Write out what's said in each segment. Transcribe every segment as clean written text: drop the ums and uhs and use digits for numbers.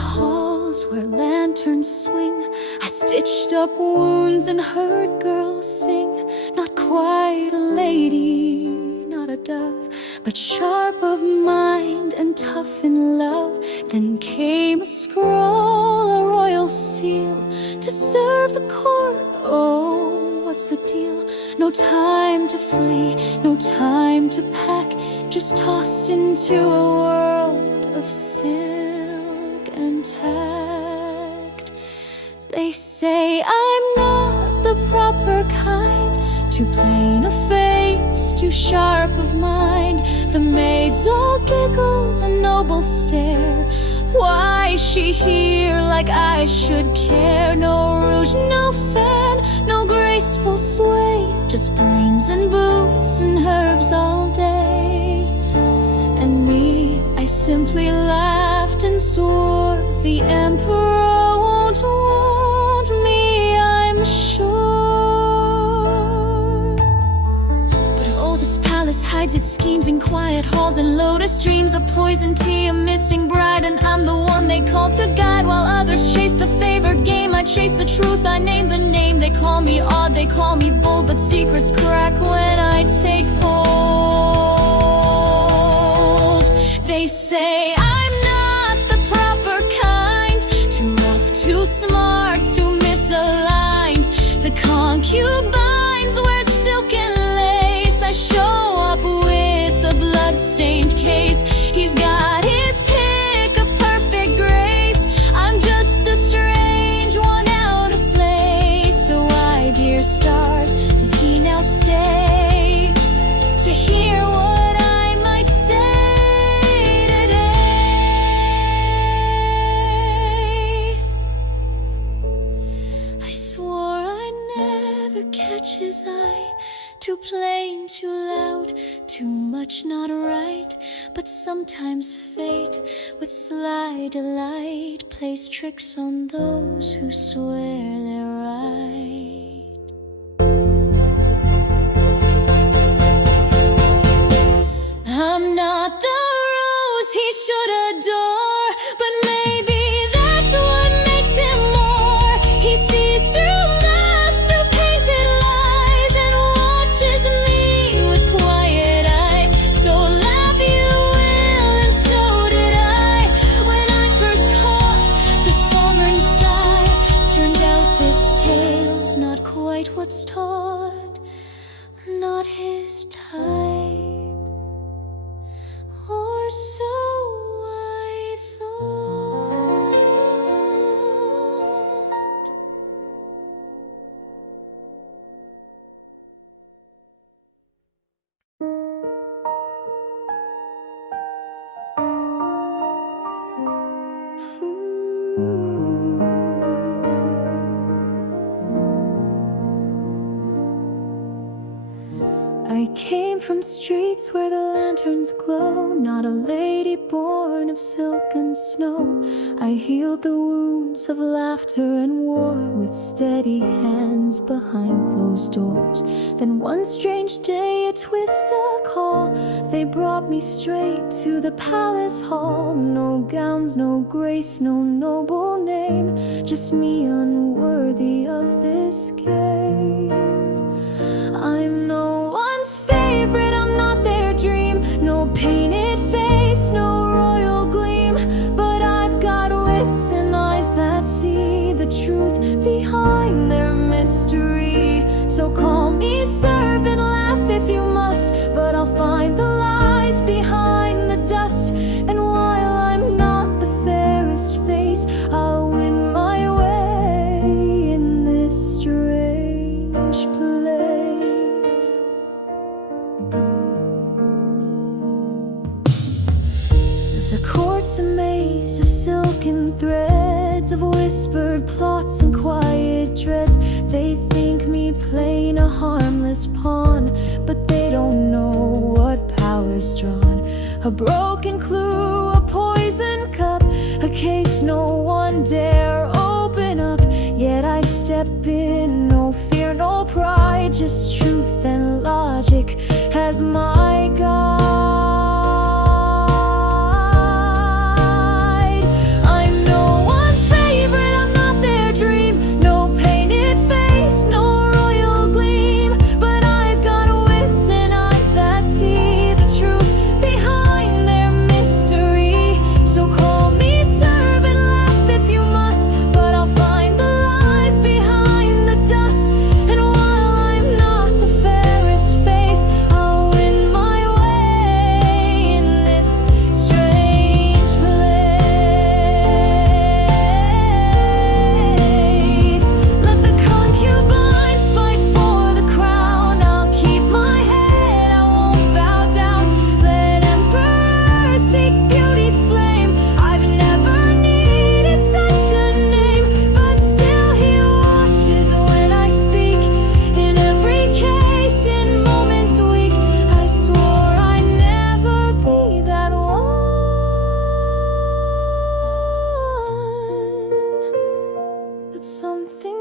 halls where lanterns swing. I stitched up wounds and heard girls sing. Not quite a lady, not a dove, but sharp of mind and tough in love. Then came a scroll, a royal seal, to serve the court. Oh, what's the deal? No time to flee, no time to pack, just tossed into a world of silk and tact. They say I'm not the proper kind, too plain of face, too sharp of mind. The maids all giggle, the nobles stare. Why is she here like I should care? No rouge, no fan, no graceful sway, just brains and boots and herbs all day. And me, I simply laughed and swore the emperor won't want me, I'm sure. But oh, this palace hides its schemes in quiet halls and lotus dreams, a poison tea, a missing bride, and I'm the one they call to guide. While others chase the favor game, I chase the truth, I name the name. They call me odd, they call me bold, but secrets crack when I take hold. They say I'm not the proper kind, too rough, too smart, too misaligned. The concubines wear silk and lace, I show up with a blood-stained case. He's got his pick of perfect grace, I'm just the strange one out of place. So why, dear stars, does he now stay to hear what I might say today? I swore I'd never catch his eye, too plain, too loud, too much not right. But sometimes fate, with sly delight, plays tricks on those who swear they're right. I'm not the rose he should adore, but maybe that's what makes him more. He sees through masks, through painted lies, and watches me with quiet eyes. So laugh you will, and so did I, when I first caught the sovereign sigh. Turns out this tale's not quite what's taught, not his type, or so I thought. I came from streets where the lanterns glow, not a lady born of silk and snow. I healed the wounds of laughter and war with steady hands behind closed doors. Then one strange day, a twist, a call, they brought me straight to the palace hall. No gowns, no grace, no noble name, just me unworthy of this game. I'm no one's favorite, I'm not their dream. No painted face, no royal gleam, but I've got wits and eyes that see the truth behind their mystery. So call me servant, laugh if you must, but I'll find the lies behind the dust. And while I'm not the fairest face, I'll win my way in this strange place. The court's a maze of silken threads, of whispered plots and quiet dreads. They think me plain, a harmless pawn, but they don't know what power's drawn. A broken clue, a poison cup, a case no one dare open up. Yet I step in, no fear, no pride, just truth and logic as my guide. I'm no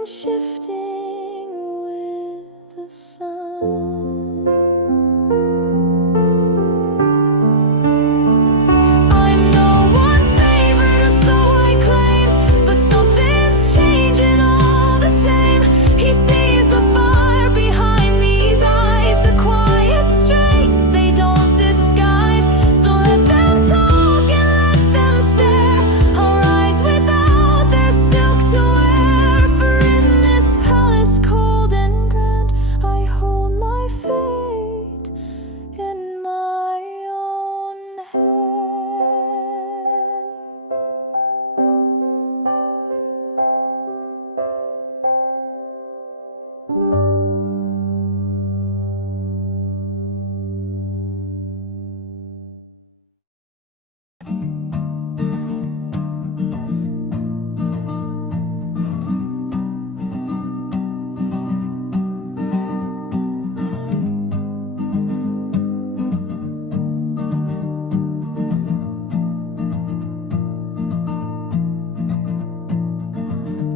shifting with the sun. I'm no one's favorite, or so I claimed, but something's changing all the same. He sees the fire behind these eyes, the quiet strength they don't disguise. So let them talk and let them stare. I'll rise without their silk to wear. For in this palace cold and grand, I hold my fate in my own hand.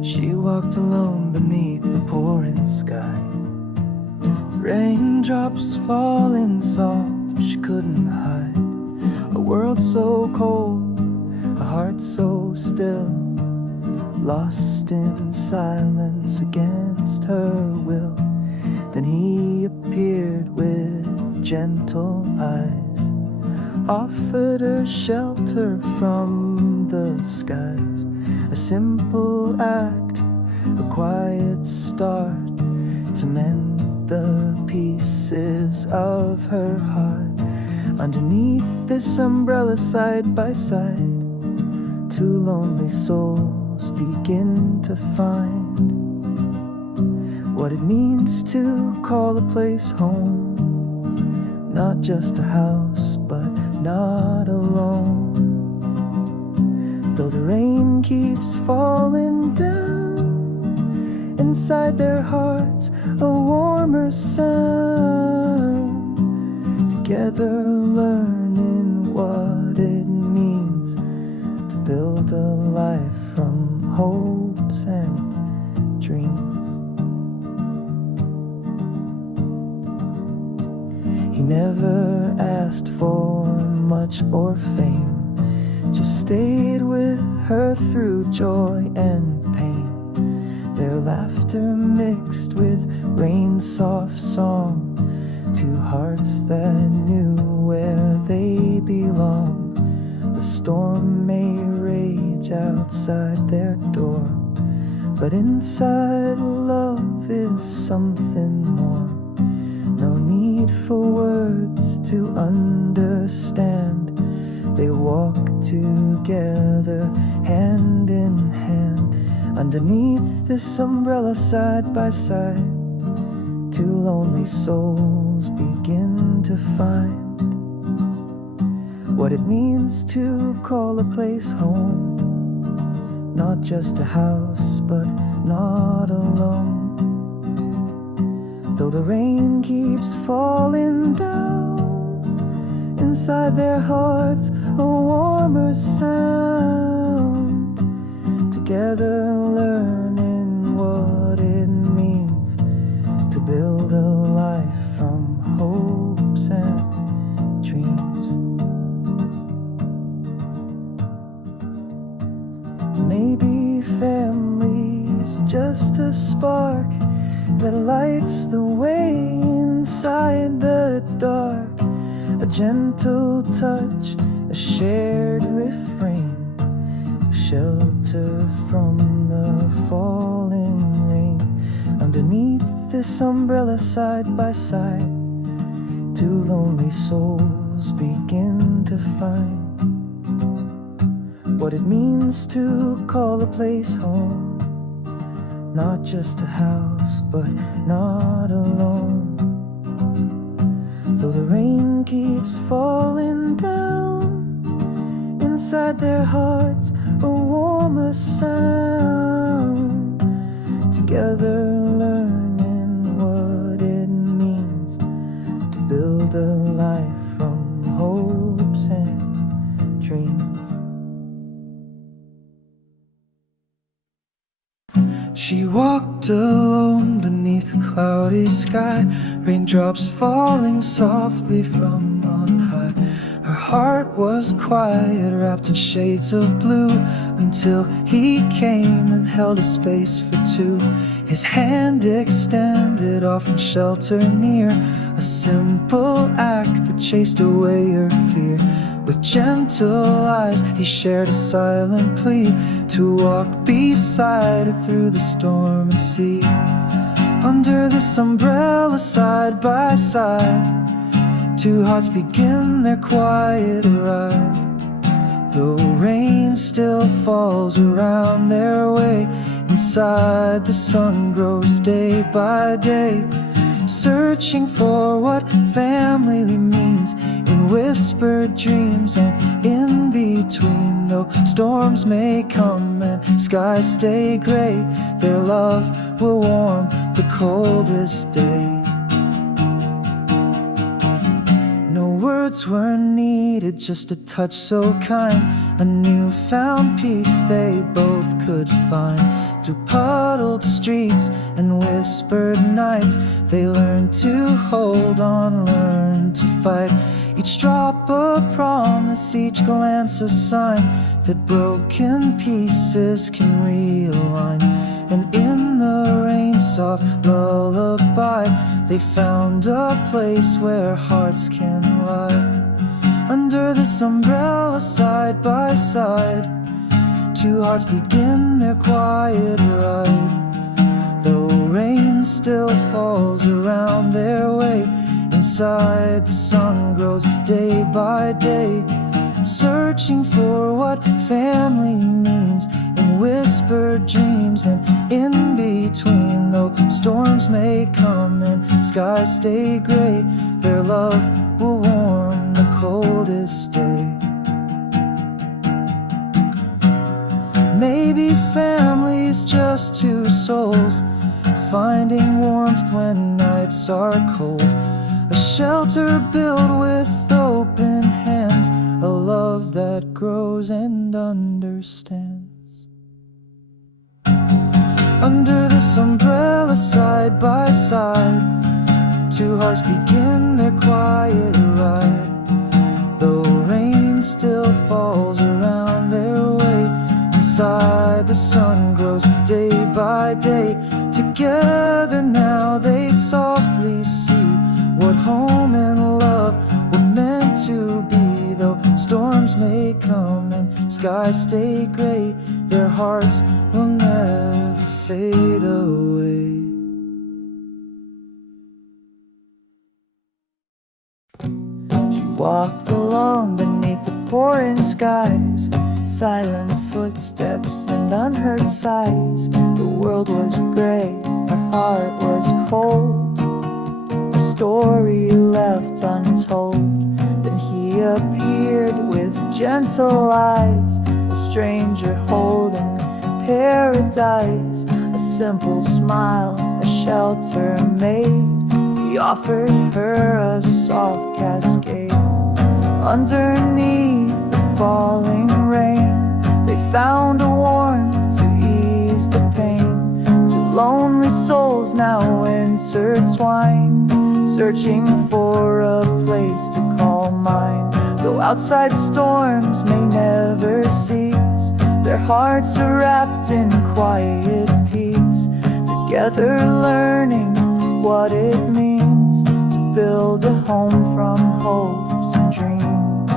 She walked alone beneath the pouring sky. Raindrops falling soft, she couldn't hide. A world so cold, a heart so still, lost in silence against her will. Then he appeared with gentle eyes, offered her shelter from the skies. A simple act, a quiet start to mend the pieces of her heart. Underneath this umbrella side by side, two lonely souls begin to find what it means to call a place home. Not just a house, but not alone. Though the rain keeps falling down, inside their hearts a warmer sound. Together learning what it means to build a life from hopes and dreams. He never asked for much or fame, just stayed with her through joy and pain. Their laughter mixed with rain's soft song, two hearts that knew where they belong. The storm may rage outside their door, but inside love is something more. No need for words to understand. They walk together, hand in hand. Underneath this umbrella side by side, two lonely souls begin to find what it means to call a place home. Not just a house, but not alone. Though the rain keeps falling down, inside their hearts a warmer sound. Together learning what it means to build a life from hopes and dreams. Maybe family's just a spark that lights the way inside the dark. A gentle touch, a shared refrain, shelter from the falling rain. Underneath this umbrella side by side, two lonely souls begin to find what it means to call a place home. Not just a house, but not alone. Though the rain keeps falling down, inside their hearts a warmer sound. Together learning what it means to build a life from hopes and dreams. She walked alone beneath a cloudy sky, raindrops falling softly from on high. Her heart was quiet, wrapped in shades of blue, until he came and held a space for two. His hand extended, offering shelter near, a simple act that chased away her fear. With gentle eyes, he shared a silent plea to walk beside her through the storm and sea. Under this umbrella, side by side, two hearts begin their quiet ride. Though rain still falls around their way, inside the sun grows day by day, searching for what family means in whispered dreams and in between. Though storms may come and skies stay gray, their love will warm the coldest day. No words were needed, just a touch so kind, a newfound peace they both could find. Through puddled streets and whispered nights, they learned to hold on, learned to fight. Each drop a promise, each glance a sign that broken pieces can realign. And in the rain's soft lullaby, they found a place where hearts can lie. Under this umbrella, side by side, two hearts begin their quiet ride. Though rain still falls around their way, inside the sun grows day by day, searching for what family means in whispered dreams and in between. Though storms may come and skies stay gray, their love will warm the coldest day. Maybe family's just two souls finding warmth when nights are cold, a shelter built with open hands, a love that grows and understands. Under this umbrella, side by side, two hearts begin their quiet ride. Though rain still falls around their way, inside the sun grows day by day. Together now they softly see what home and love were meant to be. Though storms may come and skies stay gray, their hearts will never fade away. She walked alone beneath the pouring skies, silent footsteps and unheard sighs. The world was gray, her heart was cold, a story left untold. Then he appeared with gentle eyes, a stranger holding paradise, a simple smile, a shelter made. He offered her a soft cascade. Underneath the falling rain, they found a warmth to ease the pain. Two lonely souls now intertwined, searching for a place to call mine. Though outside storms may never cease, their hearts are wrapped in quiet peace, together learning what it means to build a home from hopes and dreams.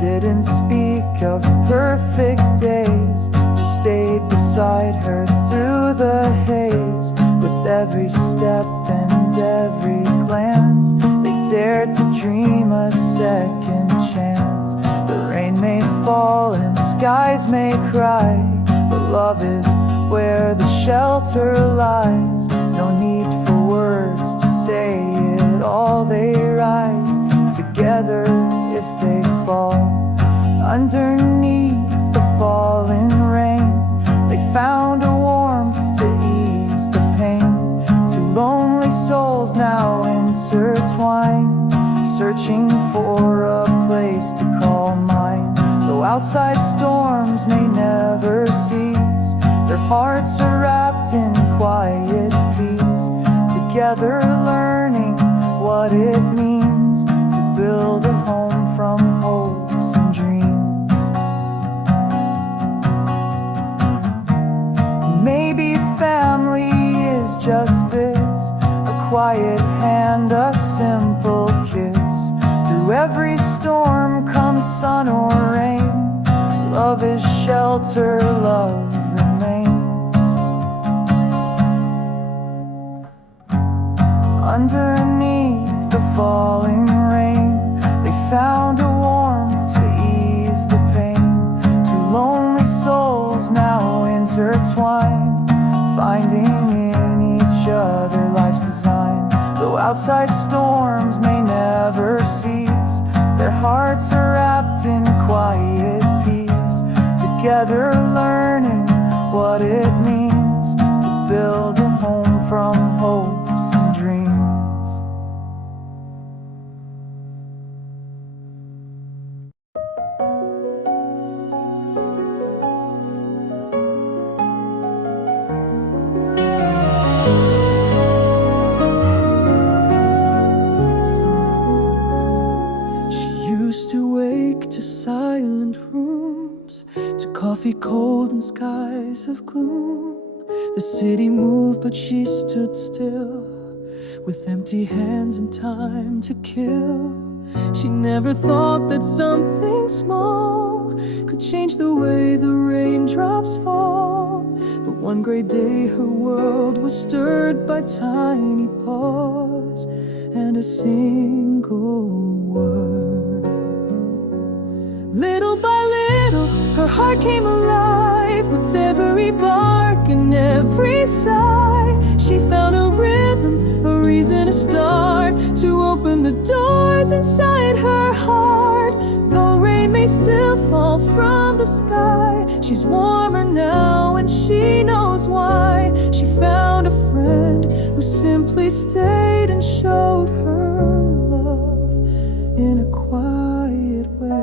He didn't speak of perfect days, just stayed beside her through the haze. With every step and every glance, they dared to dream a second chance. The rain may fall and skies may cry, but love is where the shelter lies. No need for words to say it all, they rise together if they fall. Underneath the falling rain, they found a warmth to ease the pain. Two lonely souls now intertwined, searching for a place to call mine. Though outside storms may never cease, their hearts are wrapped in quiet peace, together learning what it means to build a home from hopes and dreams. Maybe family is just this, a quiet hand, a simple kiss. Through every storm comes sun or rain, love is shelter, love remains. Underneath the falling rain, they found a warmth to ease the pain. Two lonely souls now intertwined, finding in each other life's design. Though outside storms may never cease, their hearts are wrapped in quiet peace, together learning what it means to build a home from hopes and dreams. Used to wake to silent rooms, to coffee cold and skies of gloom. The city moved but she stood still, with empty hands and time to kill. She never thought that something small could change the way the raindrops fall. But one gray day her world was stirred by tiny pause and a single word. Little by little, her heart came alive. With every bark and every sigh, she found a rhythm, a reason to start, to open the doors inside her heart. Though rain may still fall from the sky, she's warmer now and she knows why. She found a friend who simply stayed and showed her love in a quiet way.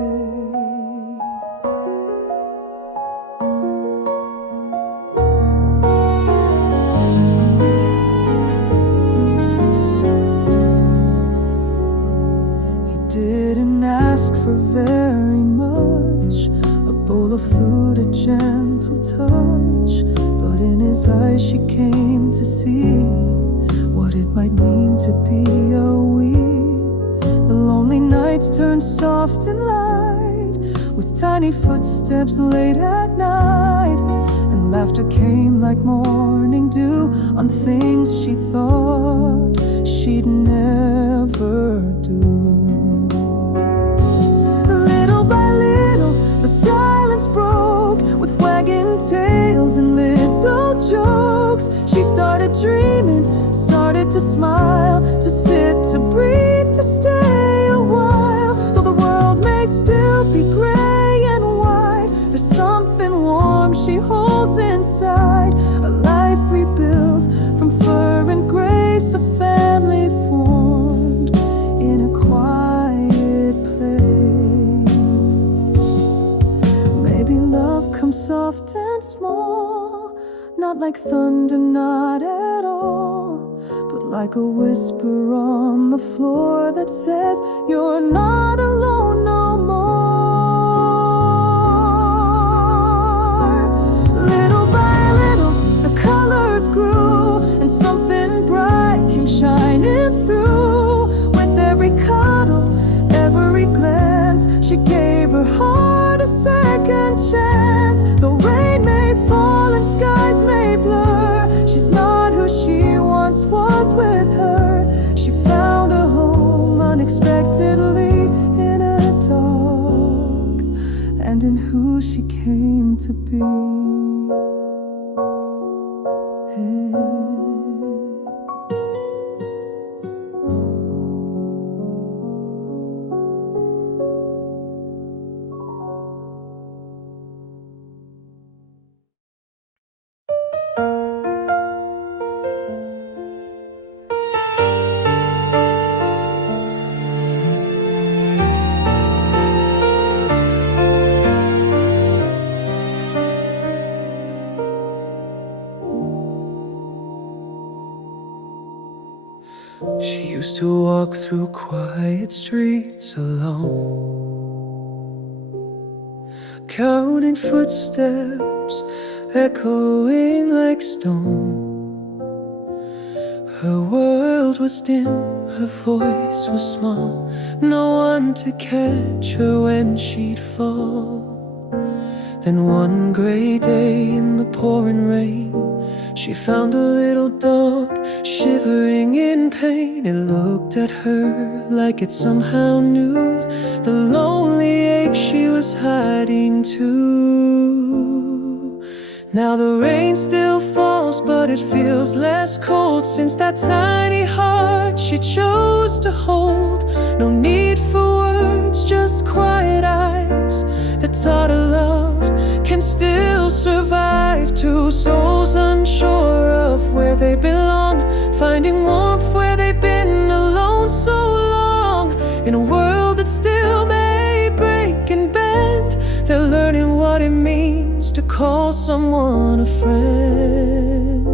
For very much, a bowl of food, a gentle touch, but in his eyes she came to see what it might mean to be a we. The lonely nights turned soft and light, with tiny footsteps late at night, and laughter came like morning dew on things she thought she'd never do. Broke with wagging tails and little jokes. She started dreaming, started to smile, to sit, to breathe, to stay a while. Though the world may still be gray and white, there's something warm she holds inside. A life rebuilt from fur and grace, a family formed in a quiet place. Maybe love comes soft and small, not like thunder, not at all, but like a whisper on the floor that says you're not alone no more. Little by little the colors grew, and something bright came shining through. With every cuddle, every glance, she gave her heart a second chance. Though rain may fall and skies may blur, she's not who she once was with her. She found a home unexpectedly in a dark, and in who she came to be. used to walk through quiet streets alone, counting footsteps echoing like stone. Her world was dim, her voice was small, no one to catch her when she'd fall. Then one gray day in the pouring rain, she found a little dog shivering in pain. It looked at her like it somehow knew the lonely ache she was hiding too. Now the rain still falls, but it feels less cold since that tiny heart she chose to hold. No need for words, just quiet eyes that taught her love can still survive. Two souls unsure of where they belong, finding warmth where they've been alone so long. In a world that still may break and bend, they're learning what it means to call someone a friend,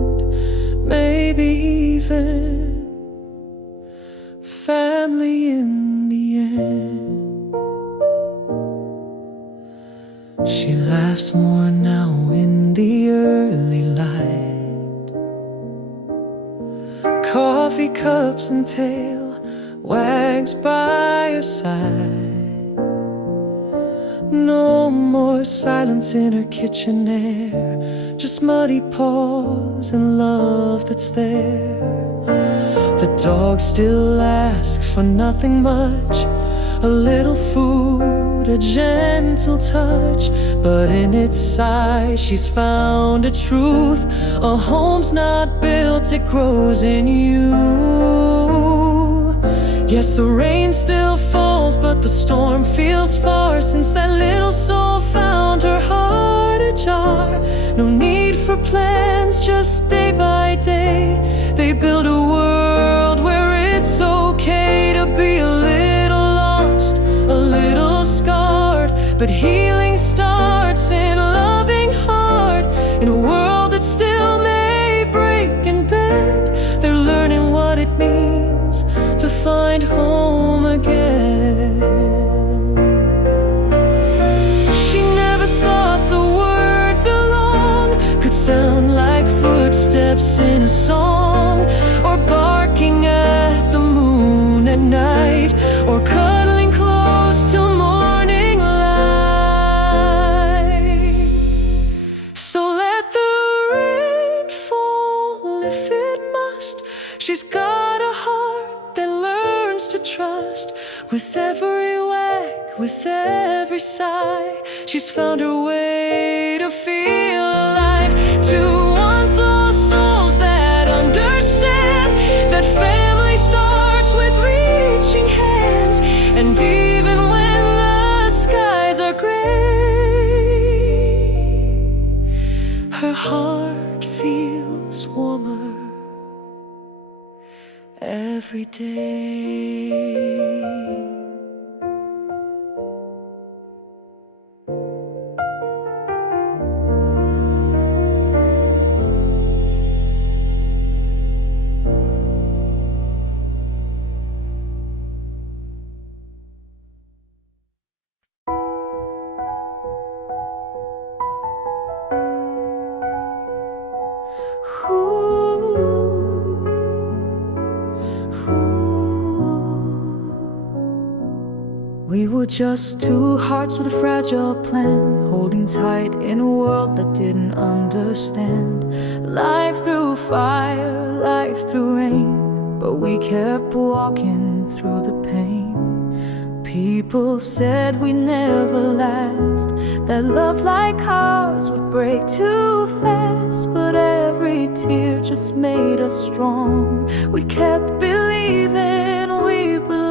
maybe even family in the end. She laughs more now in the early light, coffee cups and tail wags by her side. No more silence in her kitchen air, just muddy paws and love that's there. The dogs still ask for nothing much, a little food, a gentle touch, but in its size she's found a truth. A home's not built, it grows in you. Yes, the rain still falls, but the storm feels far since that little soul found her heart ajar. No need for plans, just day by day they build a world where it's okay to be a little lost, a little scarred, but healing starts in a loving heart. In a world that still may break and bend, they're learning what it means to find home again. She never thought the word belong could sound like footsteps in a song, or barking at the moon at night, or cuddling close till morning light. So let the rain fall if it must. She's got a heart that learns to trust. With every wag, with every sigh, she's found her way to feel alive. To once lost souls that understand that family starts with reaching hands. And even when the skies are gray, her heart feels warmer every day. We were just two hearts with a fragile plan, holding tight in a world that didn't understand. Life through fire, life through rain, but we kept walking through the pain. People said we'd never last, that love like ours would break too fast, but every tear just made us strong. We kept believing we belonged.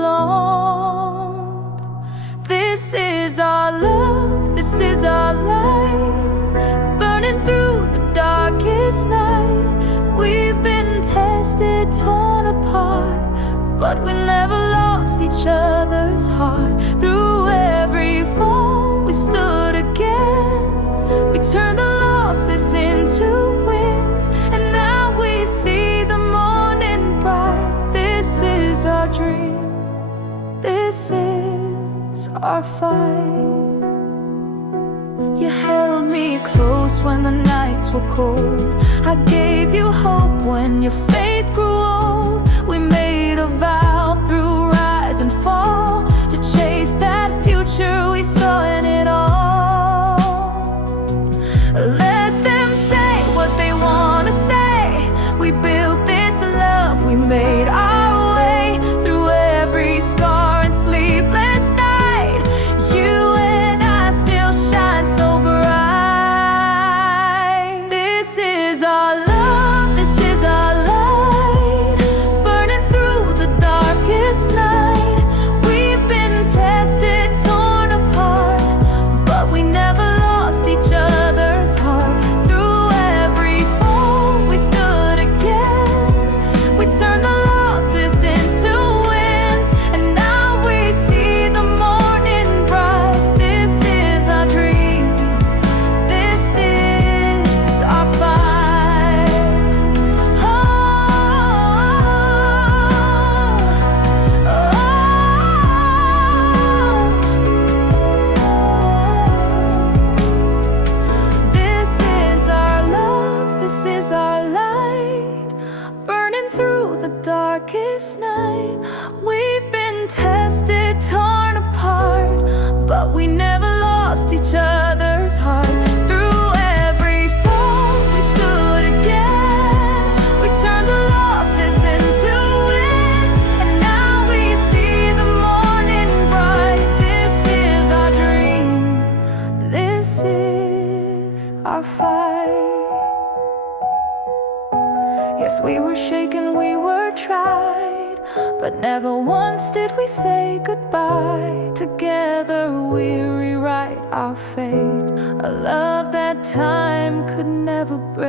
This is our love, this is our life, burning through the darkest night. We've been tested, torn apart, but we never lost each other's heart. Through every fall, we stood again. We turned the losses into wins, and now we see the morning bright. This is our our fight. You held me close when the nights were cold. I gave you hope when your faith grew old. We made a vow through rise and fall to chase that future we saw in it all. Let them say what they want to say. We built this love, we made our way through every scar and sleepless night. You and I still shine so bright. This is our love, this is our light, burning through the darkest night. We've been tested, torn apart, but we never lost each other's heart. Through every fall, we stood again. We turned the losses into wins, and now we see the morning bright. This is our dream, this is our fight. Oh, this is our love, this is our light, burning through the darkest night. We've been tested, torn apart, but we never lost each other's heart. Through every fall, we stood again. We turned the losses into wins, and now we see the morning bright. This is our dream, this is our fight. Yes, we were shaken, we were tried, but never once did we say goodbye. Together we rewrite our fate, a love that time could never break.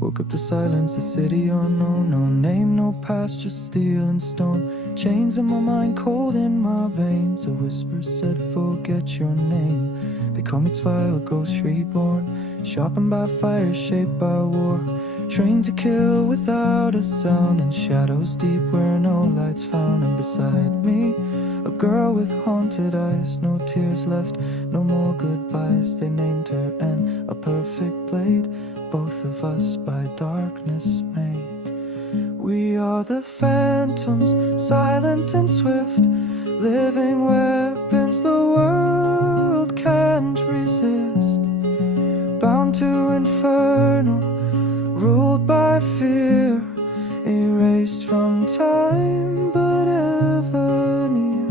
Woke up to silence, a city unknown. No name, no past, just steel and stone. Chains in my mind, cold in my veins. A whisper said, forget your name. They call me Zwei, a ghost reborn. Sharpened by fire, shaped by war. Trained to kill without a sound. In shadows deep where no light's found. And beside me, a girl with haunted eyes. No tears left, no more goodbyes. They named her Anne, a perfect blade. Both of us by darkness made. We are the phantoms, silent and swift, living weapons the world can't resist. Bound to inferno, ruled by fear, erased from time but ever near.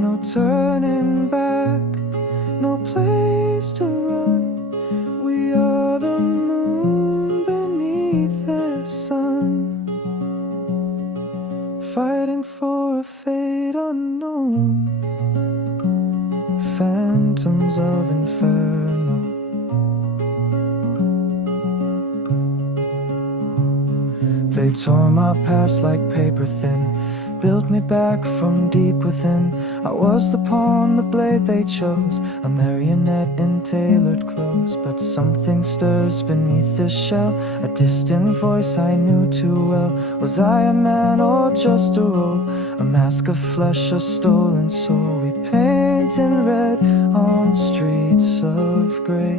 No turning back, no place to run. We are the moon beneath the sun, fighting for a fate unknown. Phantoms of inferno. They tore my past like paper thin, built me back from deep within. I was the pawn, the blade they chose, a marionette in tailored clothes. But something stirs beneath this shell, a distant voice I knew too well. Was I a man or just a role, a mask of flesh, a stolen soul? We paint in red on streets of grey,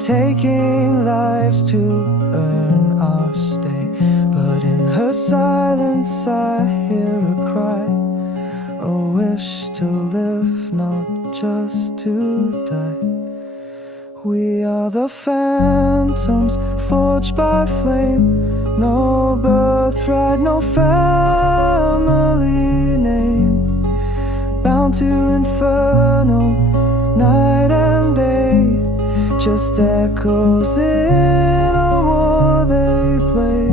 taking lives to earn our stay. But in her silence I hear a cry, a wish to live, not just to die. We are the phantoms, forged by flame. No birthright, no family name. Bound to inferno, night and day. Just echoes in a war they play.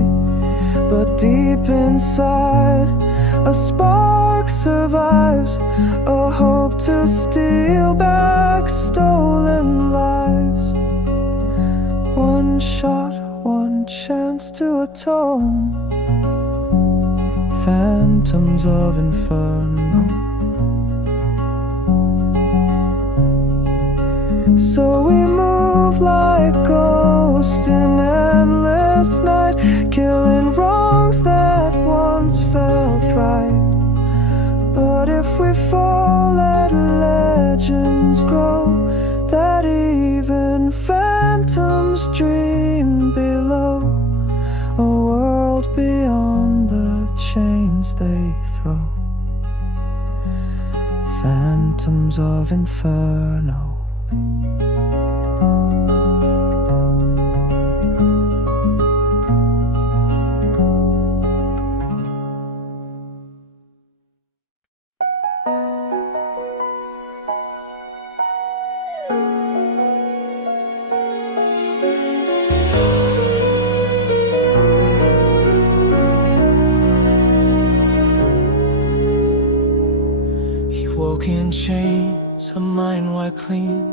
But deep inside, a spark survives, a hope to steal back stolen lives. One shot, one chance to atone. Phantoms of inferno. So we move like ghosts in endless night, killing wrongs that once felt right. But if we fall, let legends grow, that even phantoms dream below, a world beyond the chains they throw, phantoms of inferno. Woke in chains, her mind wiped clean,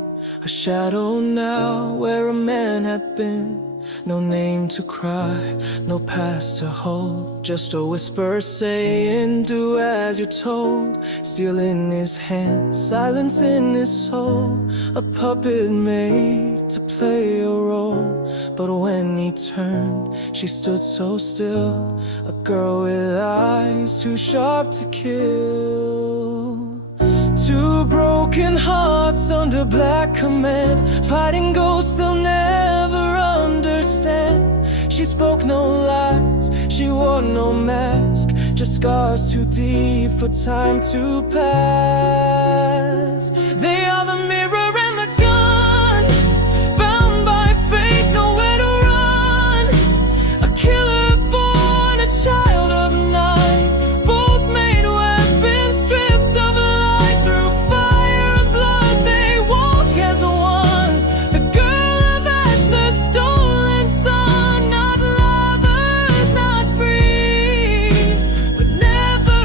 a shadow now where a man had been. No name to cry, no past to hold, just a whisper saying, do as you're told. Steel in his hand, silence in his soul, a puppet made to play a role. But when he turned, she stood so still, a girl with eyes too sharp to kill. Two broken hearts under black command, fighting ghosts they'll never understand. She spoke no lies, she wore no mask, just scars too deep for time to pass. They are the mirror and the gun, bound by fate, nowhere to run. A killer born, a child of night, both made weapons stripped of light. Through fire and blood they walk as one, the girl of ash, the stolen son. Not lovers, not free, but never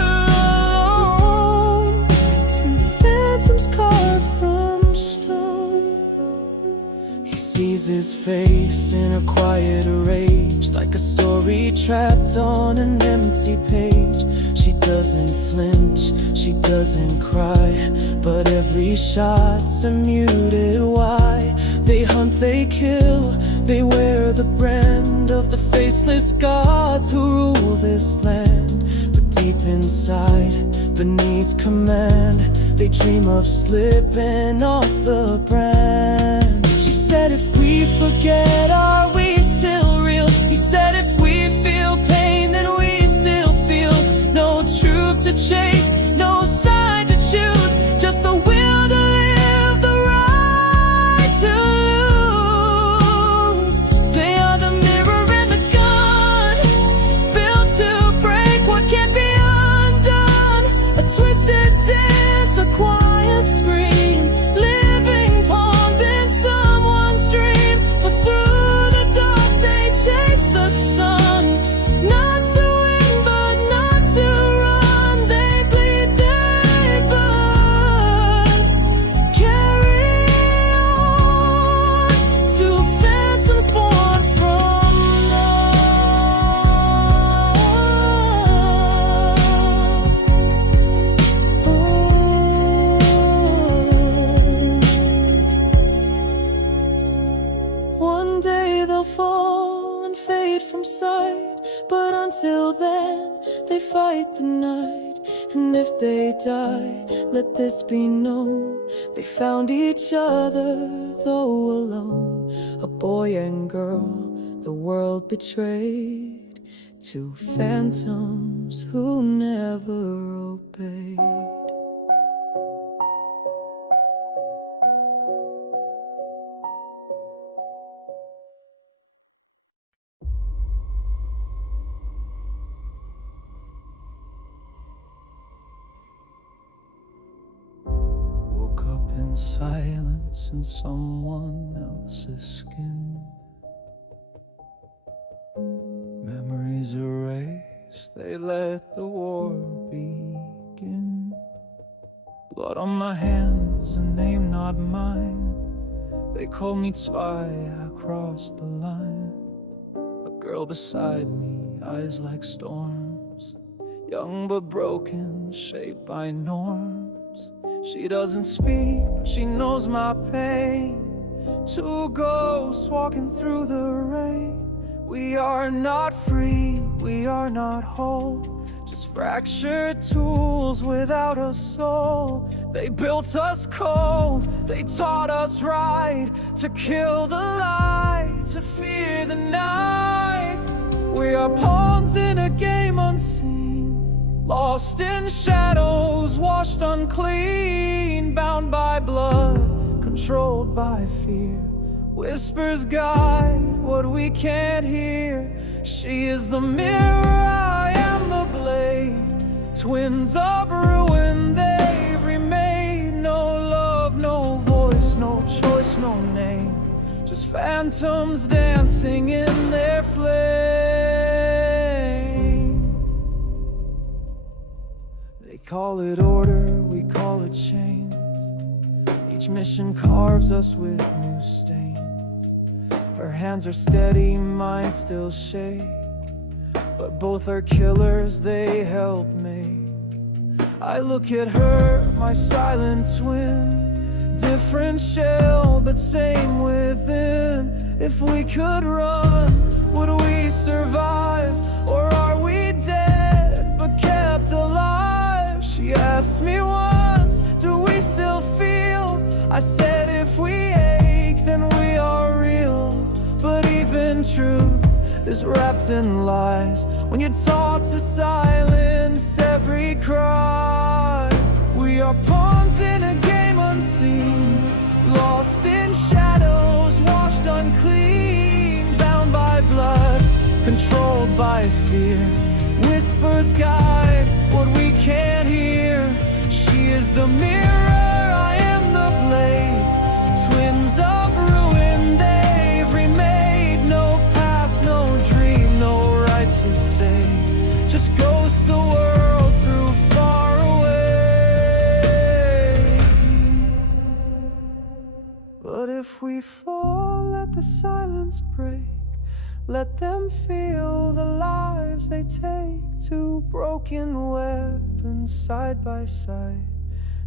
alone. Two phantoms carved from stone. He sees his face in a quiet rage, like a story trapped on an empty page. She doesn't flinch, she doesn't cry, but every shot's a muted why. They hunt, they kill, they wear the brand of the faceless gods who rule this land. But deep inside, beneath command, they dream of slipping off the brand. She said, if we forget, are we still real? He said, if we feel pain, then we still feel. No truth to chase, no side to choose, just the will to live, the right to lose. They are the mirror and the gun, built to break what can't be undone. A twisted dance, a quiet scream, living pawns in someone's dream. But through the dark they chase the sun, not to win but not to run. They bleed, they burn, carry on. Two phantoms born from One day they'll fall and fade from sight, but until then they fight the night. And if they die, let this be known, they found each other though alone. A boy and girl the world betrayed, two phantoms who never obeyed. Woke up in silence in someone else's skin. Memories erased, they let the war begin. Blood on my hands, a name not mine. They called me Zwei, I crossed the line. A girl beside me, eyes like storms, young but broken, shaped by norms. She doesn't speak, but she knows my pain. Two ghosts walking through the rain. We are not free, we are not whole, just fractured tools without a soul. They built us cold, they taught us right, to kill the light, to fear the night. We are pawns in a game unseen, lost in shadows, washed unclean, bound by blood, controlled by fear. Whispers guide what we can't hear. She is the mirror, I am the blade. Twins of ruin, they've remade. No love, no voice, no choice, no name, just phantoms dancing in their flame. They call it order, we call it change. Each mission carves us with new stains. Her hands are steady, mine still shake, but both are killers, they help make. I look at her, my silent twin, different shell, but same within. If we could run, would we survive? Or are we dead, but kept alive? She asked me once, do we still feel? I said if we ache, then we are real. But even truth is wrapped in lies when you're taught to silence every cry. We are pawns in a game unseen, lost in shadows, washed unclean, bound by blood, controlled by fear. Whispers guide what we can't hear. She is the mirror, I am the blade. Twins of ruin, they've remade. No past, no dream, no right to say, just ghost the world through far away. But if we fall, let the silence break. Let them feel the lives they take. Two broken weapons side by side,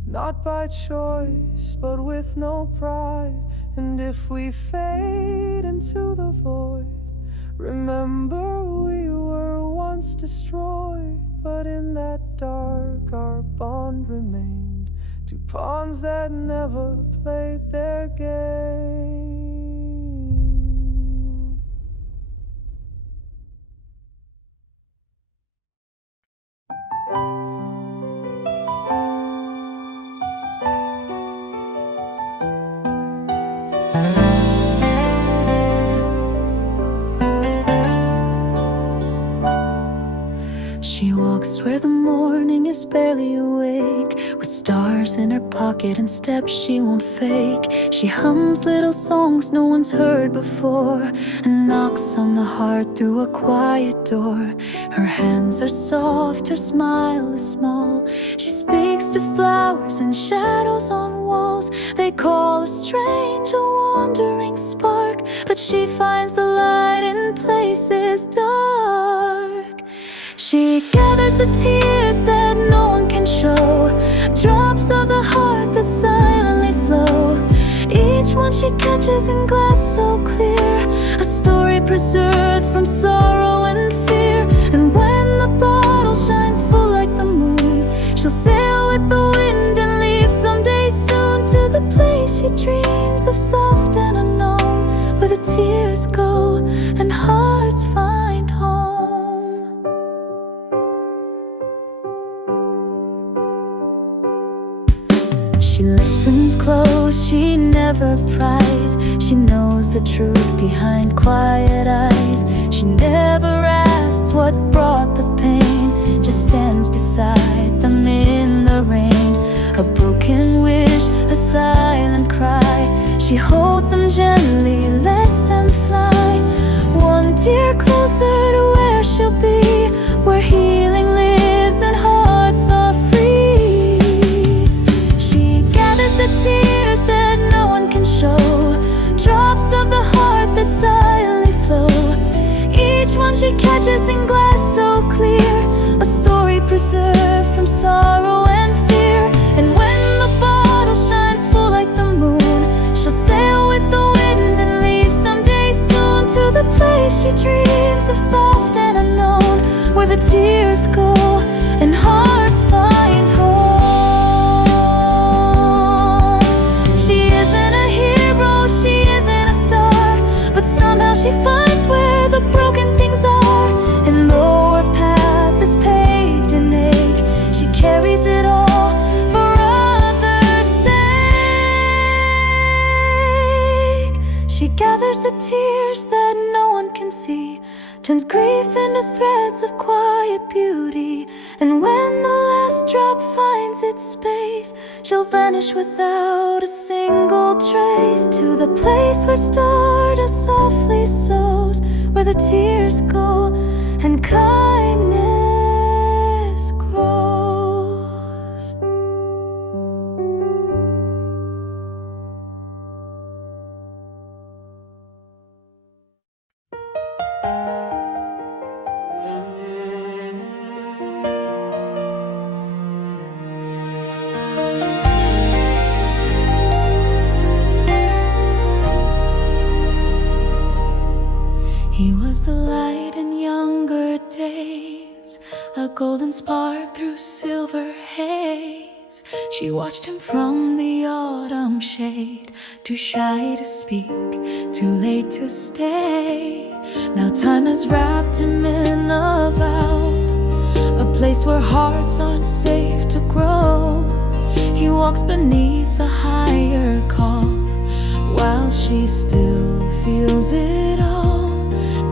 not by choice, but with no pride. And if we fade into the void, remember we were once destroyed. But in that dark our bond remained, two pawns that never played their game. She walks where the morning is barely awake, with stars in her pocket and steps she won't fake. She hums little songs no one's heard before, and knocks on the heart through a quiet door. Her hands are soft, her smile is small. She speaks to flowers and shadows on walls. They call her strange, a wandering spark, but she finds the light in places dark. She gathers the tears that no one can show, drops of the heart that silently flow. Each one she catches in glass so clear, a story preserved from sorrow and fear. And when the bottle shines full like the moon, she'll sail with the wind and leave someday soon to the place she dreams of, soft and unknown, where the tears go and hearts find home. She listens close, she never pries. She knows the truth behind quiet eyes. She never asks what brought the pain, just stands beside them in the rain. A broken wish, a silent cry. She holds them gently, lets them fly. One tear closer to where she'll be, where healing lives and hearts are free. The tears that no one can show, drops of the heart that silently flow. Each one she catches in glass so clear, a story preserved from sorrow and fear. And when the bottle shines full like the moon, she'll sail with the she dreams of soft and unknown, where the tears go and hearts find home. She isn't a hero, she isn't a star, but somehow she finds where the broken things are. And though her path is paved in ache, she carries it all for others' sake. She gathers the tears that no one can see, turns grief into threads of quiet beauty. And when the last drop finds its space, she'll vanish without a single trace, to the place where stardust softly sows, where the tears go and kindness grows. He was the light in younger days, a golden spark through silver haze. She watched him from the autumn shade, too shy to speak, too late to stay. Now time has wrapped him in a vow, a place where hearts aren't safe to grow. He walks beneath a higher call, while she still feels it all.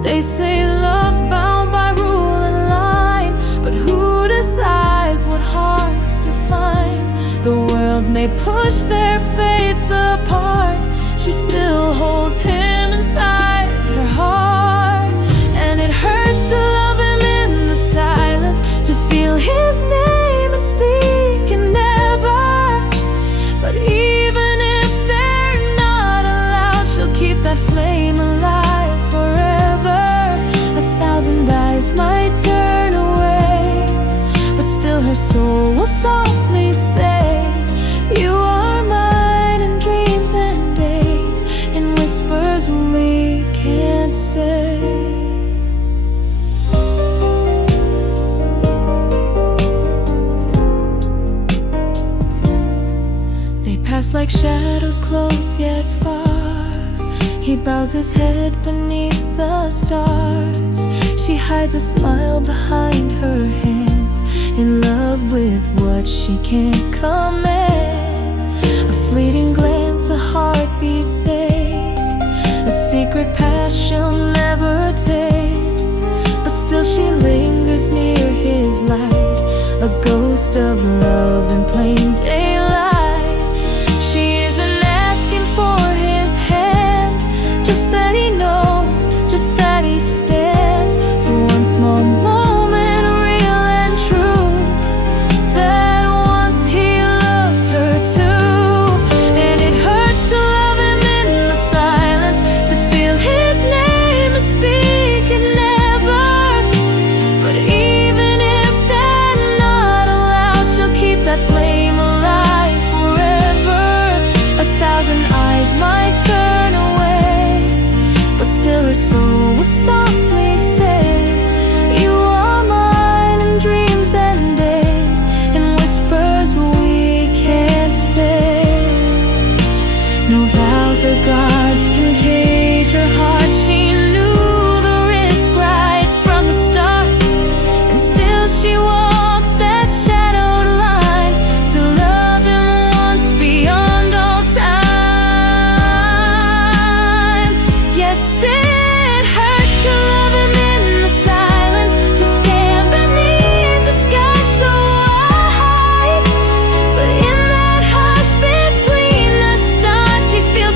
They say love's bound by rule and line, but who decides what hearts to find? The worlds may push their fates apart, she still holds him inside her heart. And it hurts to love him in the silence, to feel his name and speak and never. But even if they're not allowed, she'll keep that flame alive forever. A thousand eyes might turn away, but still her soul will softly say, you are mine in dreams and days, in whispers we can't say. They pass like shadows close yet far. He bows his head beneath the stars. She hides a smile behind her hands, in love with what she can't command. A fleeting glance, a heartbeat's ache, a secret path she'll never take. But still she lingers near his light, a ghost of love in plain daylight. She isn't asking for his hand, just that he knows, just that he stands for one small moment, real and true, that once he loved her too. And it hurts to love him in the silence, to feel his name and speak and never. But even if they're not allowed, she'll keep that flame alive forever. A thousand eyes might turn away, but still her soul will softly say, you are mine in dreams and days, in whispers we can't say. No vows or gods can cage her heart. She knew the risk right from the start, and still she walks that shadowed line, to love him once beyond all time. Yes, it hurts to love him in the silence, to stand beneath the sky so wide. But in that hush between the stars, she feels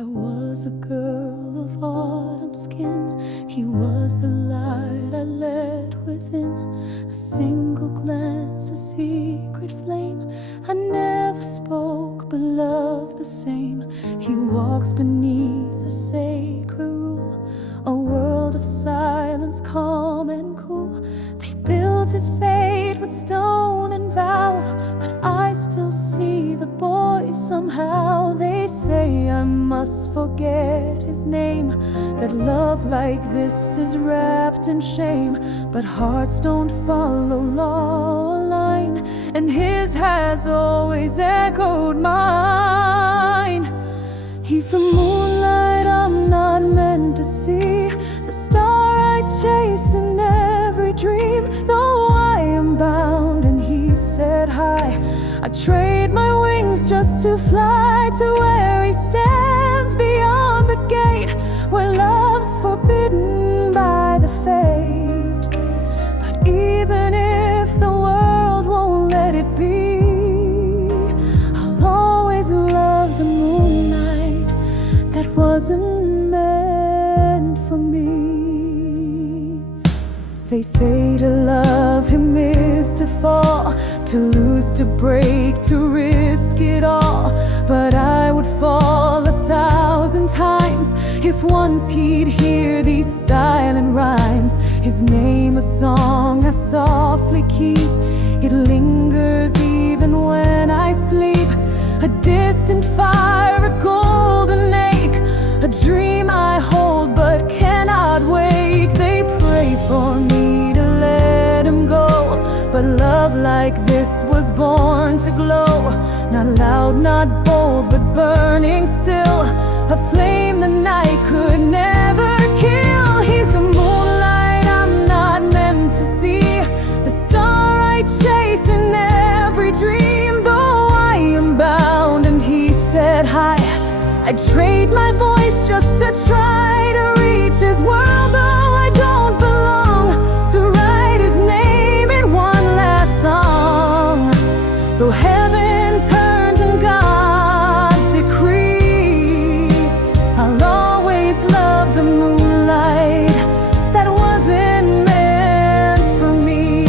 I was a girl of autumn skin. He was the light I let within. A single glance, a secret flame. I never spoke but loved the same. He walks beneath a sacred rule, a world of silence, calm and cool. They built his fate with stone and vow, but I still see the boy somehow. They say I must forget his name, that love like this is wrapped in shame. But hearts don't follow law or line, and his has always echoed mine. He's the moonlight I'm not meant to see, the star I chase in every dream. Though I am bound and he said hi, I trade my wings just to fly to where he stands beyond the gate, where love's forbidden by the fate. But even if the world won't let it be, I'll always love the moonlight that wasn't meant for me. They say to love him is to fall, to lose, to break, to risk it all. But I would fall 1,000 times if once he'd hear these silent rhymes. His name a song I softly keep, it lingers even when I sleep. A distant fire, a golden ache, a dream I hold but cannot wake. They pray for me to let him go, but love like this was born to glow. Not loud, not bold, but burning still, a flame the night could never kill. He's the moonlight I'm not meant to see, the star I chase in every dream. Though I am bound and he said hi, I trade my voice just to try to reach his world. Though I don't belong to write his name in one last song. Though heaven turns in God's decree, I'll always love the moonlight that wasn't meant for me.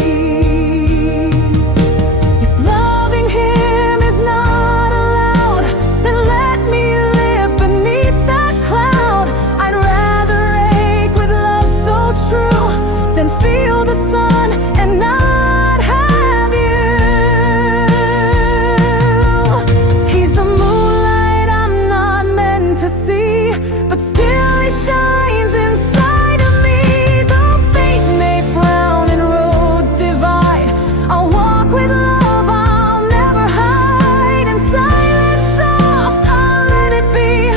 If loving him is not allowed, then let me live beneath that cloud. I'd rather ache with love so true than feel the sun and not have you. He's the moonlight I'm not meant to see, but still he shines inside of me. Though fate may frown and roads divide, I'll walk with love, I'll never hide. In silence soft, I'll let it be,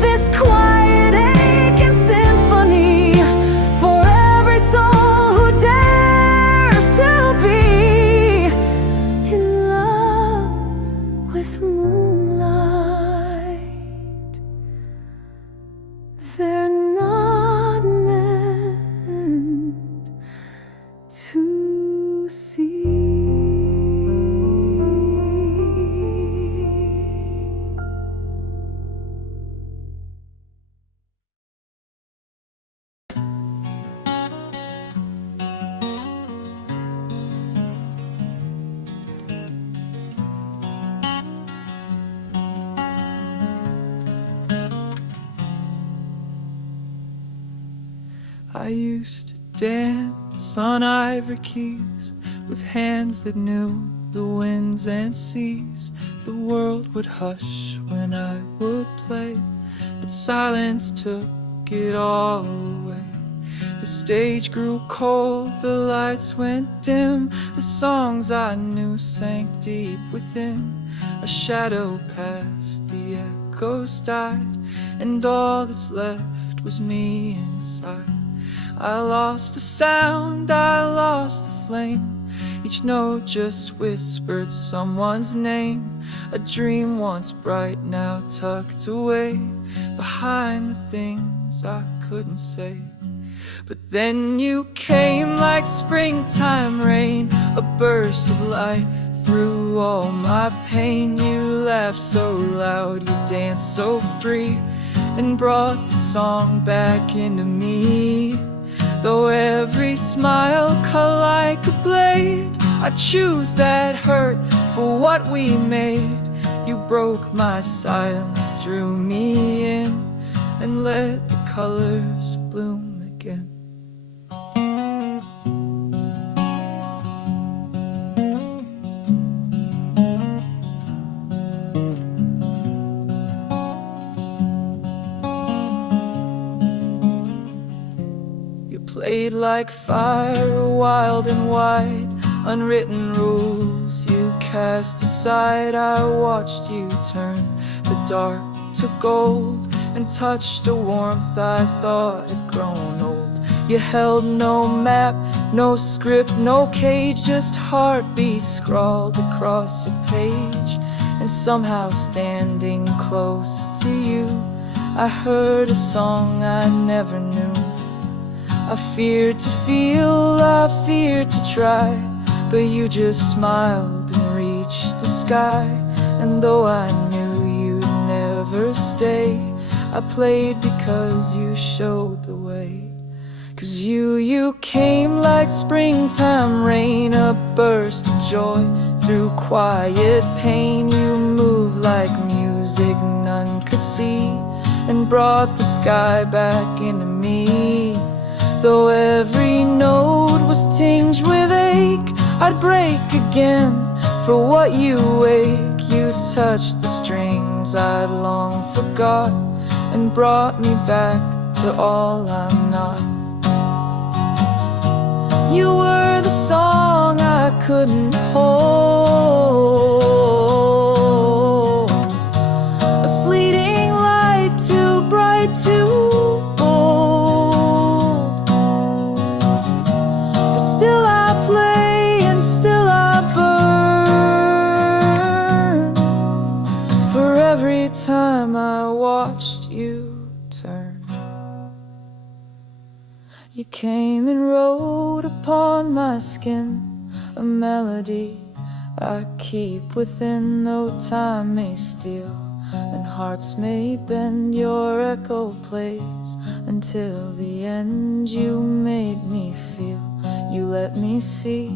this quiet aching symphony, for every soul who dares to be in love with moonlight. They're not meant to see. I used to dance on ivory keys with hands that knew the winds and seas. The world would hush when I would play, but silence took it all away. The stage grew cold, the lights went dim, the songs I knew sank deep within. A shadow passed, the echoes died, and all that's left was me inside. I lost the sound, I lost the flame, each note just whispered someone's name. A dream once bright, now tucked away behind the things I couldn't say. But then you came like springtime rain, a burst of light through all my pain. You laughed so loud, you danced so free, and brought the song back into me. Though every smile cut like a blade, I choose that hurt for what we made. You broke my silence, drew me in, and let the colors bloom again. You played like fire, wild and wide, unwritten rules you cast aside. I watched you turn the dark to gold and touched a warmth I thought had grown old. You held no map, no script, no cage, just heartbeats scrawled across a page. And somehow standing close to you, I heard a song I never knew. I feared to feel, I feared to try, but you just smiled and reached the sky. And though I knew you'd never stay, I played because you showed the way. 'Cause you came like springtime rain, a burst of joy through quiet pain. You moved like music none could see, and brought the sky back into me. Though every note was tinged with ache, I'd break again for what you wake. You touched the strings I'd long forgot, and brought me back to all I'm not. You were the song I couldn't hold, a fleeting light too bright to bold. But still I play and still I burn for every time I watched you turn. You came and wrote upon my skin a melody I keep within, though time may steal and hearts may bend. Your echo plays until the end. You made me feel, you let me see,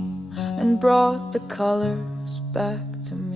and brought the colors back to me.